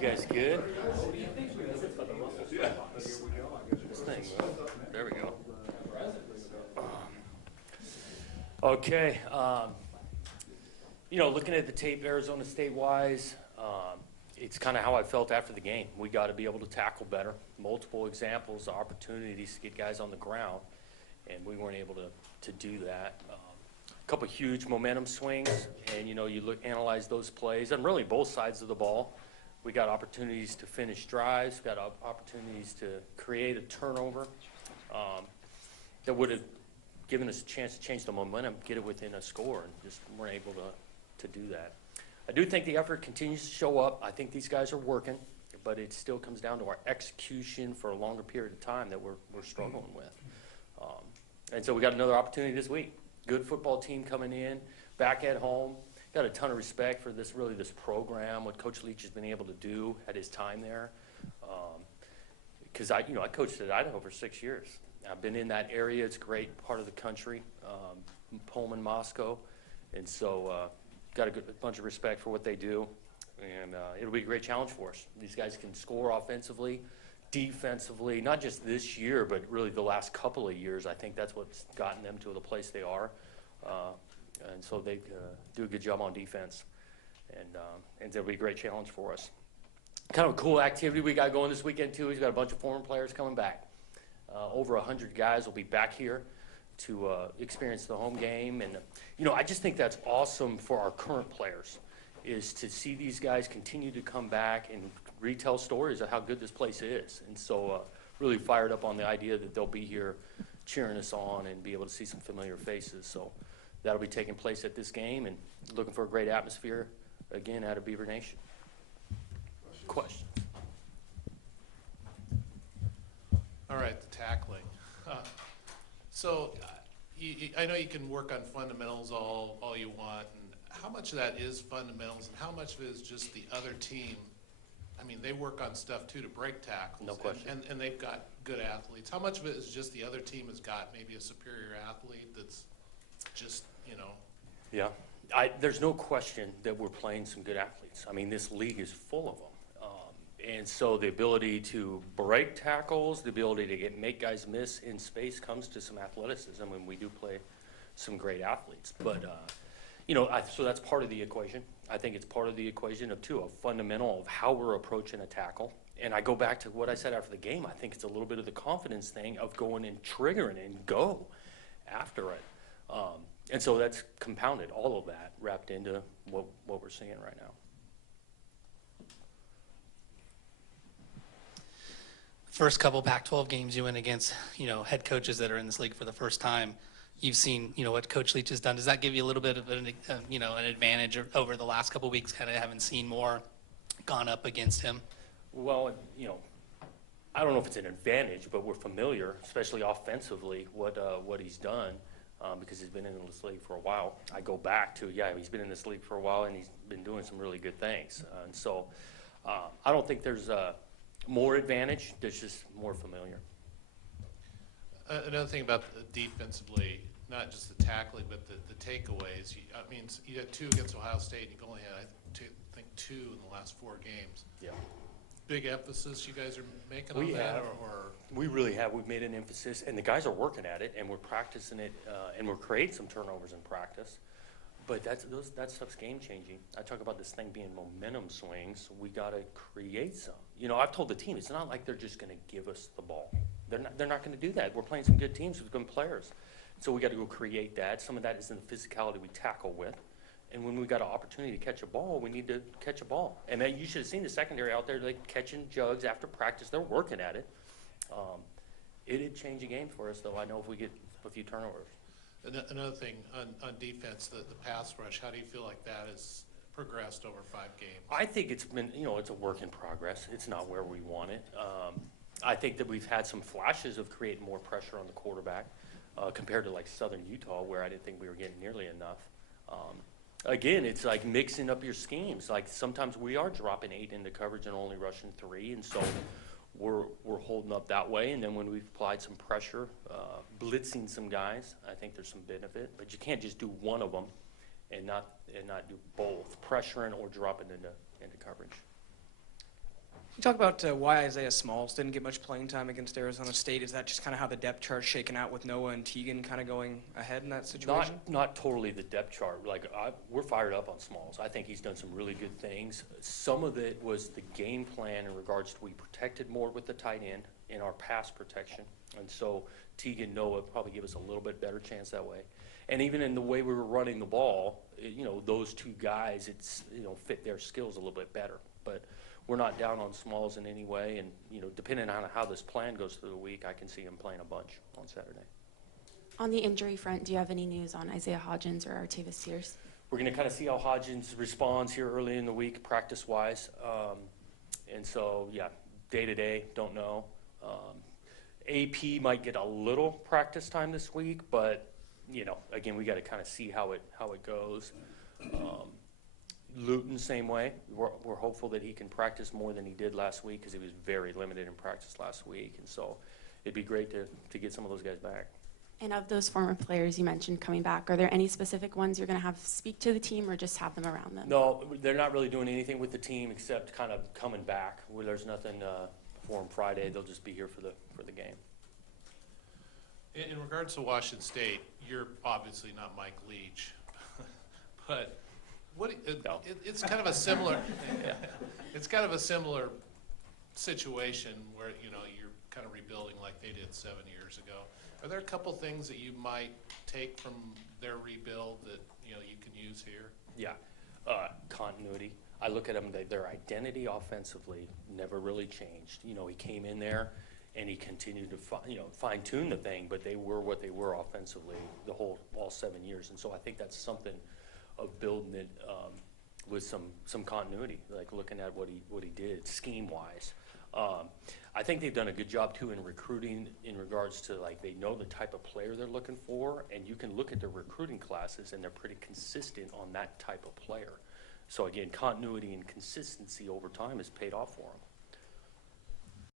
You guys good? This thing, there we go. Okay. Looking at the tape, Arizona State-wise, it's kind of how I felt after the game. We got to be able to tackle better. Multiple examples, opportunities to get guys on the ground, and we weren't able to do that. A couple huge momentum swings, and you analyze those plays, and really both sides of the ball. We got opportunities to finish drives, got opportunities to create a turnover that would have given us a chance to change the momentum, get it within a score, and just weren't able to do that. I do think the effort continues to show up. I think these guys are working, but it still comes down to our execution for a longer period of time that we're struggling with. And so we got another opportunity this week. Good football team coming in, back at home. Got a ton of respect for this program, what Coach Leach has been able to do at his time there. Because I coached at Idaho for 6 years. I've been in that area. It's a great part of the country, Pullman, Moscow. And so got a bunch of respect for what they do. And it'll be a great challenge for us. These guys can score offensively, defensively, not just this year, but really the last couple of years. I think that's what's gotten them to the place they are. And so they do a good job on defense. And it'll be a great challenge for us. Kind of a cool activity we got going this weekend, too. We've got a bunch of former players coming back. Over 100 guys will be back here to experience the home game. And, I just think that's awesome for our current players, is to see these guys continue to come back and retell stories of how good this place is. And so really fired up on the idea that they'll be here cheering us on and be able to see some familiar faces. So that'll be taking place at this game, and looking for a great atmosphere, again, out of Beaver Nation. Questions? All right, the tackling. So I know you can work on fundamentals all you want, and how much of that is fundamentals, and how much of it is just the other team? I mean, they work on stuff, too, to break tackles. No question. And they've got good athletes. How much of it is just the other team has got maybe a superior athlete that's just, Yeah. There's no question that we're playing some good athletes. I mean, this league is full of them. And so the ability to break tackles, the ability to make guys miss in space comes to some athleticism, and we do play some great athletes. But, so that's part of the equation. I think it's part of the equation of, too, a fundamental of how we're approaching a tackle. And I go back to what I said after the game. I think it's a little bit of the confidence thing of going and triggering and go after it. And so that's compounded, all of that wrapped into what we're seeing right now. First couple Pac-12 games you went against, head coaches that are in this league for the first time. You've seen, what Coach Leach has done. Does that give you a little bit of an advantage over the last couple weeks, kind of having seen more gone up against him? Well, I don't know if it's an advantage, but we're familiar, especially offensively, what he's done. Because he's been in this league for a while. I go back to, he's been in this league for a while, and he's been doing some really good things. And so I don't think there's more advantage. There's just more familiar. Another thing about defensively, not just the tackling, but the takeaways. You had 2 against Ohio State, and you've only had, I think, 2 in the last 4 games. Yeah. Big emphasis you guys are making on that? Or we really have. We've made an emphasis, and the guys are working at it, and we're practicing it, and we're creating some turnovers in practice. But that stuff's game-changing. I talk about this thing being momentum swings. We got to create some. I've told the team, it's not like they're just going to give us the ball. They're not going to do that. We're playing some good teams with good players. So we got to go create that. Some of that is in the physicality we tackle with. And when we got an opportunity to catch a ball, we need to catch a ball. And you should have seen the secondary out there, like catching jugs after practice. They're working at it. It did change a game for us, though. I know if we get a few turnovers. Another thing on defense, the pass rush. How do you feel like that has progressed over 5 games? I think it's been, it's a work in progress. It's not where we want it. I think that we've had some flashes of creating more pressure on the quarterback compared to like Southern Utah, where I didn't think we were getting nearly enough. Again, it's like mixing up your schemes. Like sometimes we are dropping 8 into coverage and only rushing 3, and so we're holding up that way. And then when we've applied some pressure, blitzing some guys, I think there's some benefit. But you can't just do one of them and not do both, pressuring or dropping into coverage. You talk about why Isaiah Smalls didn't get much playing time against Arizona State. Is that just kind of how the depth chart's shaken out with Noah and Teagan kind of going ahead in that situation? Not totally the depth chart. Like, we're fired up on Smalls. I think he's done some really good things. Some of it was the game plan in regards to we protected more with the tight end in our pass protection. And so Teagan, Noah probably give us a little bit better chance that way. And even in the way we were running the ball, those two guys, fit their skills a little bit better. But we're not down on Smalls in any way. And, depending on how this plan goes through the week, I can see him playing a bunch on Saturday. On the injury front, do you have any news on Isaiah Hodgins or Artavis Sears? We're going to kind of see how Hodgins responds here early in the week, practice-wise. And so, yeah, day-to-day, don't know. AP might get a little practice time this week, but, again, we got to kind of see how it goes. Luton, same way. We're hopeful that he can practice more than he did last week because he was very limited in practice last week. And so it'd be great to get some of those guys back. And of those former players you mentioned coming back, are there any specific ones you're going to have speak to the team or just have them around them? No, they're not really doing anything with the team except kind of coming back. Where there's nothing for them Friday. They'll just be here for the game. In regards to Washington State, you're obviously not Mike Leach, but it's kind of a similar. It's kind of a similar situation where you're kind of rebuilding like they did 7 years ago. Are there a couple things that you might take from their rebuild that you can use here? Yeah, continuity. I look at them; their identity offensively never really changed. He came in there and he continued to fine tune the thing, but they were what they were offensively all 7 years. And so I think that's something of building it with some continuity, like looking at what he did scheme wise. I think they've done a good job too in recruiting in regards to they know the type of player they're looking for, and you can look at their recruiting classes and they're pretty consistent on that type of player. So again, continuity and consistency over time has paid off for them.